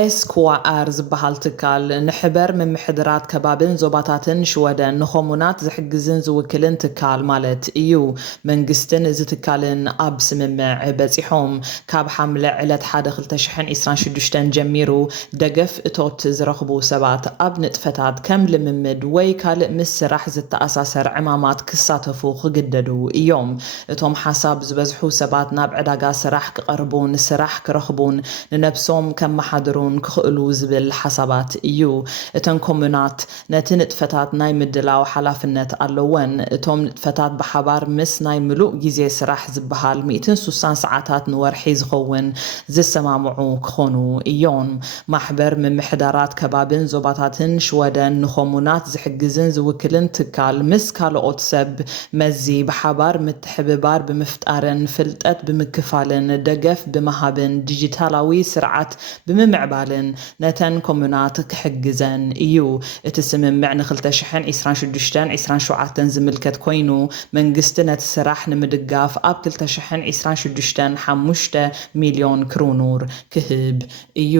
ኤስኳር ዝበሃል ትካል ንሕበር ምምሕድራት ከባብን ዞባታትን ሽወደን ንኾሙናት ዝሕግዝን ዝውክልን ትካል ማለት እዩ። መንግስትን እዚ ትካልን ኣብ ስምምዕ በፂሖም ካብ ሓምለ ዕለት 1/2026 ጀሚሩ ደገፍ እቶት ዝረኽቡ ሰባት ኣብ ንጥፈታት ከም ልምምድ ወይ ካልእ ምስ ስራሕ ዝተኣሳሰር ዕማማት ክሳተፉ ክግደዱ እዮም። እቶም ሓሳብ ዝበዝሑ ሰባት ናብ ዕዳጋ ስራሕ ክቐርቡን ስራሕ ክረኽቡን ንነብሶም ከመሓድሩ ክኽእሉ ዝብል ሓሳባት እዩ። እተን ኮሙናት ነቲ ንጥፈታት ናይ ምድላው ሓላፍነት ኣለወን። እቶም ንጥፈታት ብሓባር ምስ ናይ ምሉእ ግዜ ስራሕ ዝበሃል 160 ሰዓታት ንወርሒ ዝኸውን ዝሰማምዑ ክኾኑ እዮም። ማሕበር ምምሕዳራት ከባብን ዞባታትን ሽወደን ንኾሙናት ዝሕግዝን ዝውክልን ትካል ምስ ካልኦት ሰብ መዚ ብሓባር ምትሕብባር ብምፍጣርን ፍልጠት ብምክፋልን ደገፍ ብምሃብን ዲጂታላዊ ስርዓት ብምምዕባልን ነተን ኮሙናት ክሕግዘን እዩ። እቲ ስምምዕ ን2026-27 ዝምልከት ኮይኑ መንግስቲ ነቲ ስራሕ ንምድጋፍ ኣብ 2026 5 ሚልዮን ክሩኑር ክህብ እዩ።